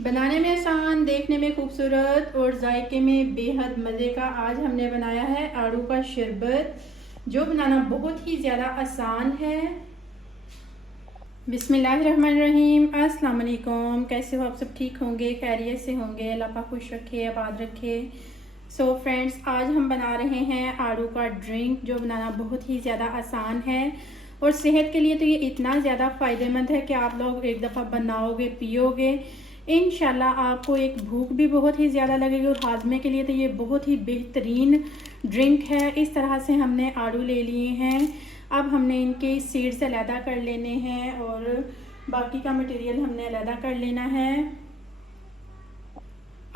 बनाने में आसान, देखने में खूबसूरत और जायके में बेहद मज़े का आज हमने बनाया है आड़ू का शरबत, जो बनाना बहुत ही ज़्यादा आसान है। बिस्मिल्लाहिर्रहमानिर्रहीम। अस्सलाम वालेकुम। कैसे हो आप सब? ठीक होंगे, खैरियत से होंगे। अल्लाह पाक खुश रखे, आबाद रखे। सो फ्रेंड्स, आज हम बना रहे हैं आड़ू का ड्रिंक, जो बनाना बहुत ही ज़्यादा आसान है और सेहत के लिए तो ये इतना ज़्यादा फ़ायदेमंद है कि आप लोग एक दफ़ा बनाओगे, पियोगे, इंशाल्लाह आपको एक भूख भी बहुत ही ज़्यादा लगेगी और हाजमे के लिए तो ये बहुत ही बेहतरीन ड्रिंक है। इस तरह से हमने आड़ू ले लिए हैं। अब हमने इनके सीड्स अलहदा कर लेने हैं और बाकी का मटेरियल हमने अलहदा कर लेना है।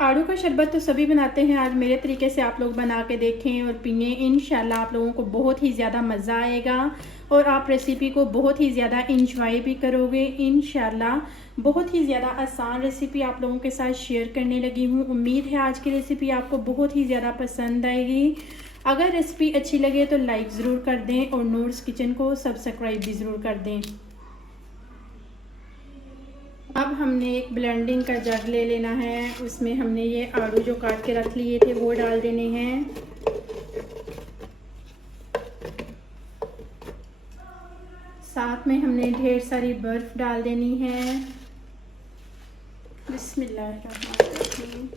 आड़ू का शरबत तो सभी बनाते हैं, आज मेरे तरीके से आप लोग बना के देखें और पिएँ। इंशाल्लाह आप लोगों को बहुत ही ज़्यादा मज़ा आएगा और आप रेसिपी को बहुत ही ज़्यादा इंजॉय भी करोगे। इंशाल्लाह बहुत ही ज़्यादा आसान रेसिपी आप लोगों के साथ शेयर करने लगी हूँ। उम्मीद है आज की रेसिपी आपको बहुत ही ज़्यादा पसंद आएगी। अगर रेसिपी अच्छी लगे तो लाइक ज़रूर कर दें और नूर्स किचन को सब्सक्राइब भी ज़रूर कर दें। अब हमने एक ब्लेंडिंग का जग ले लेना है, उसमें हमने ये आड़ू जो काट के रख लिए थे वो डाल देने हैं। साथ में हमने ढेर सारी बर्फ़ डाल देनी है। बिस्मिल्लाहिर्रहमानिर्रहीम।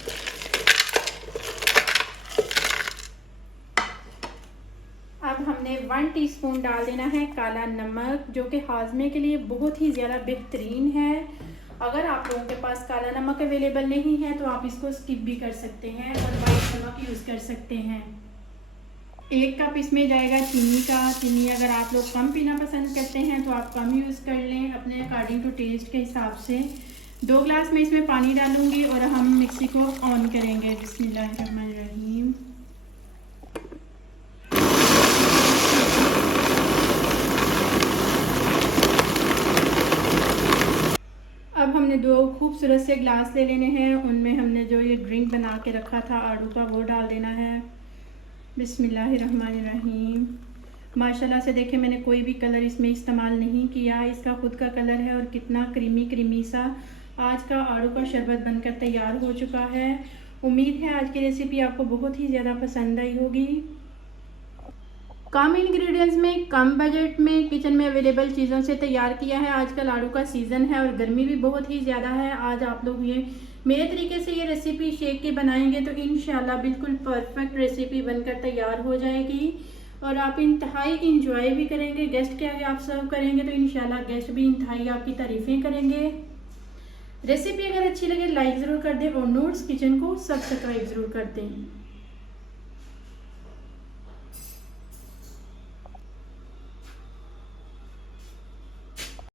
अब हमने 1 टीस्पून डाल देना है काला नमक, जो कि हाजमे के लिए बहुत ही ज़्यादा बेहतरीन है। अगर आप लोगों के पास काला नमक अवेलेबल नहीं है तो आप इसको स्किप भी कर सकते हैं और वाइट नमक यूज़ कर सकते हैं। 1 कप इसमें जाएगा चीनी का। चीनी अगर आप लोग कम पीना पसंद करते हैं तो आप कम यूज़ कर लें अपने अकॉर्डिंग टू टेस्ट के हिसाब से। 2 ग्लास में इसमें पानी डालूंगी और हम मिक्सी को ऑन करेंगे। बिस्मिल्लाहिर्रहमानिर्रहीम। अब हमने 2 खूबसूरत से ग्लास ले लेने हैं, उनमें हमने जो ये ड्रिंक बना के रखा था आड़ू का वो डाल देना है। बिस्मिल्लाहिर्रहमानिर्रहीम। माशाल्लाह से देखें, मैंने कोई भी कलर इसमें इस्तेमाल नहीं किया, इसका खुद का कलर है और कितना क्रीमी क्रीमी सा आज का आड़ू का शरबत बनकर तैयार हो चुका है। उम्मीद है आज की रेसिपी आपको बहुत ही ज़्यादा पसंद आई होगी। कम इंग्रेडिएंट्स में, कम बजट में, किचन में अवेलेबल चीज़ों से तैयार किया है। आजकल आड़ू का सीज़न है और गर्मी भी बहुत ही ज़्यादा है। आज आप लोग ये मेरे तरीके से ये रेसिपी शेक के बनाएंगे तो इंशाल्लाह बिल्कुल परफेक्ट रेसिपी बनकर तैयार हो जाएगी और आप इंतहाई इंजॉय भी करेंगे। गेस्ट के आगे आप सर्व करेंगे तो इंशाल्लाह गेस्ट भी इंतहाई आपकी तारीफ़ें करेंगे। रेसिपी अगर अच्छी लगे लाइक ज़रूर कर दें और नूर्स किचन को सब्सक्राइब ज़रूर कर दें।